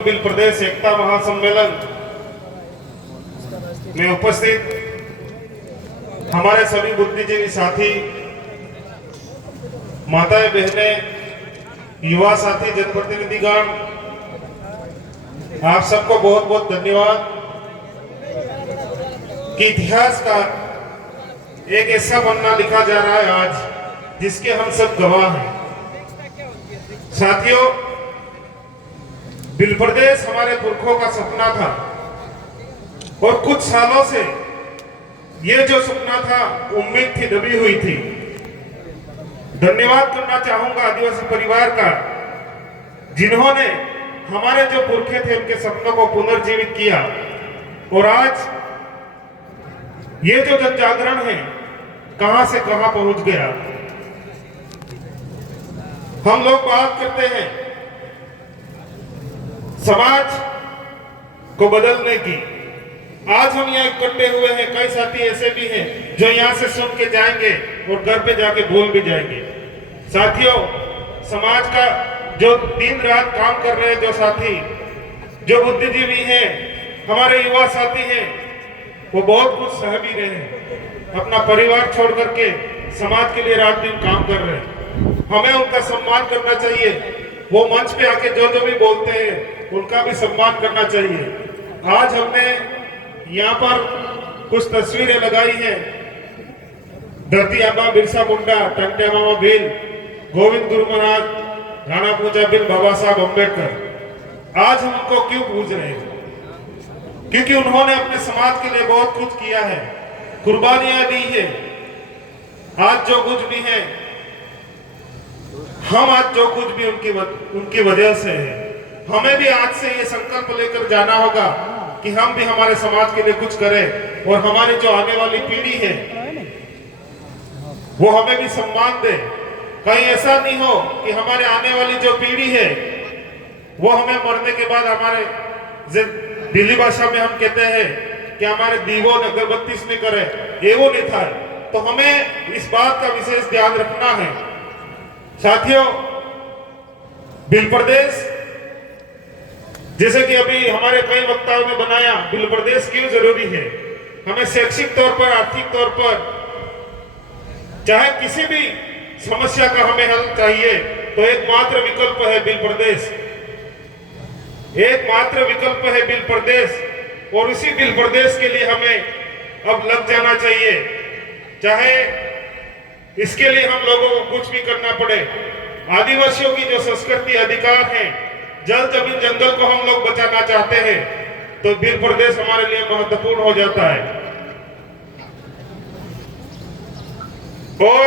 Bill प्रदेश एकता महासम्मेलन में उपस्थित हमारे सभी बुद्धिजीवी साथी, माताएं, बहनें, युवा साथी, जनप्रतिनिधिगण, आप सबको बहुत बहुत धन्यवाद कि इतिहास का एक ऐसा पन्ना लिखा जा रहा है आज जिसके हम सब गवाह हैं। साथियों, बिल प्रदेश हमारे पुरखों का सपना था और कुछ सालों से ये जो सपना था उम्मीद थी, दबी हुई थी। धन्यवाद करना चाहूंगा आदिवासी परिवार का, जिन्होंने हमारे जो पुरखे थे उनके सपनों को पुनर्जीवित किया। और आज ये जो जन जागरण है कहां से कहां पहुंच गया। हम लोग बात करते हैं समाज को बदलने की। आज हम यहाँ इकट्ठे हुए हैं, कई साथी ऐसे भी हैं जो यहाँ से सुन के जाएंगे और घर पे जाके बोल भी जाएंगे। साथियों, समाज का जो दिन रात काम कर रहे हैं जो साथी, जो बुद्धिजीवी हैं, हमारे युवा साथी हैं, वो बहुत कुछ सह भी रहे हैं। अपना परिवार छोड़ करके समाज के लिए रात दिन काम कर रहे हैं। हमें उनका सम्मान करना चाहिए। वो मंच पे आके जो जो भी बोलते हैं उनका भी सम्मान करना चाहिए। आज हमने यहाँ पर कुछ तस्वीरें लगाई हैं। धरती आबा बिरसा मुंडा, टंटे मामा भील, गोविंद गुरु महाराज, राणा पूजा बिल, बाबा साहब अम्बेडकर। आज हम उनको क्यों पूज रहे हैं? क्योंकि उन्होंने अपने समाज के लिए बहुत कुछ किया है, कुर्बानियां दी है। आज जो कुछ भी है, हम आज जो कुछ भी उनकी वजह से है। हमें भी आज से ये संकल्प लेकर जाना होगा कि हम भी हमारे समाज के लिए कुछ करें और हमारी जो आने वाली पीढ़ी है वो हमें भी सम्मान दे। कहीं ऐसा नहीं हो कि हमारे आने वाली जो पीढ़ी है वो हमें मरने के बाद, हमारे दिल्ली भाषा में हम कहते हैं कि हमारे दीवो ने अगरबत्ती नहीं करे, ये वो नहीं था। तो हमें इस बात का विशेष ध्यान रखना है। साथियों, बिल प्रदेश, जैसे कि अभी हमारे कई वक्ताओं ने बनाया, बिल प्रदेश क्यों जरूरी है। हमें शैक्षिक तौर पर, आर्थिक तौर पर, चाहे किसी भी समस्या का हमें हल चाहिए तो एकमात्र विकल्प है बिल प्रदेश। एकमात्र विकल्प है बिल प्रदेश। और इसी बिल प्रदेश के लिए हमें अब लग जाना चाहिए, चाहे इसके लिए हम लोगों को कुछ भी करना पड़े। आदिवासियों की जो संस्कृति, अधिकार है, जल जमीन जंगल को हम लोग बचाना चाहते हैं तो बिल प्रदेश हमारे लिए महत्वपूर्ण हो जाता है। और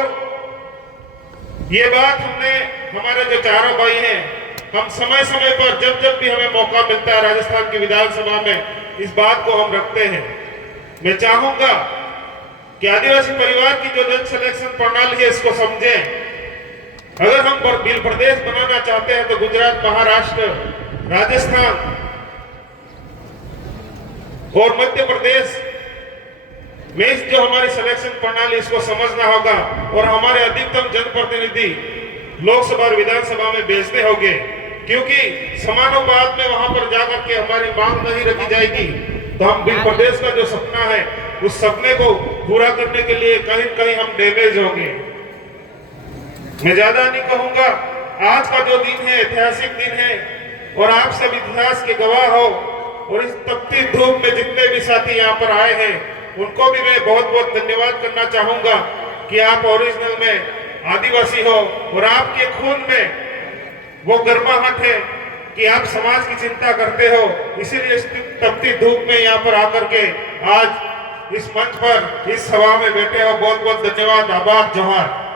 ये बात हमने, हमारे जो चारों भाई हैं, हम समय समय पर जब भी हमें मौका मिलता है राजस्थान की विधानसभा में, इस बात को हम रखते हैं। मैं चाहूंगा कि आदिवासी परिवार की जो जन सिलेक्शन प्रणाली है इसको समझें। अगर हम बिल प्रदेश बनाना चाहते हैं तो गुजरात, महाराष्ट्र, राजस्थान और मध्य प्रदेश में जो हमारी सिलेक्शन प्रणाली, इसको समझना होगा और हमारे अधिकतम जनप्रतिनिधि लोकसभा और विधानसभा में भेजने होंगे। क्योंकि समानुपात में वहां पर जाकर के हमारी मांग नहीं रखी जाएगी तो हम बिल प्रदेश का जो सपना है उस सपने को पूरा करने के लिए कहीं कहीं हम डैमेज होंगे। मैं ज्यादा नहीं कहूंगा। आज का जो दिन है ऐतिहासिक दिन है और आप सब इतिहास के गवाह हो। और इस तपती धूप में जितने भी साथी यहाँ पर आए हैं उनको भी मैं बहुत बहुत धन्यवाद करना चाहूंगा कि आप ओरिजिनल में आदिवासी हो और आपके खून में वो गर्माहट है कि आप समाज की चिंता करते हो। इसीलिए इस तपती धूप में यहाँ पर आकर के आज इस मंच पर, इस सभा में बैठे हो। बहुत बहुत धन्यवाद, आभार, जोहार।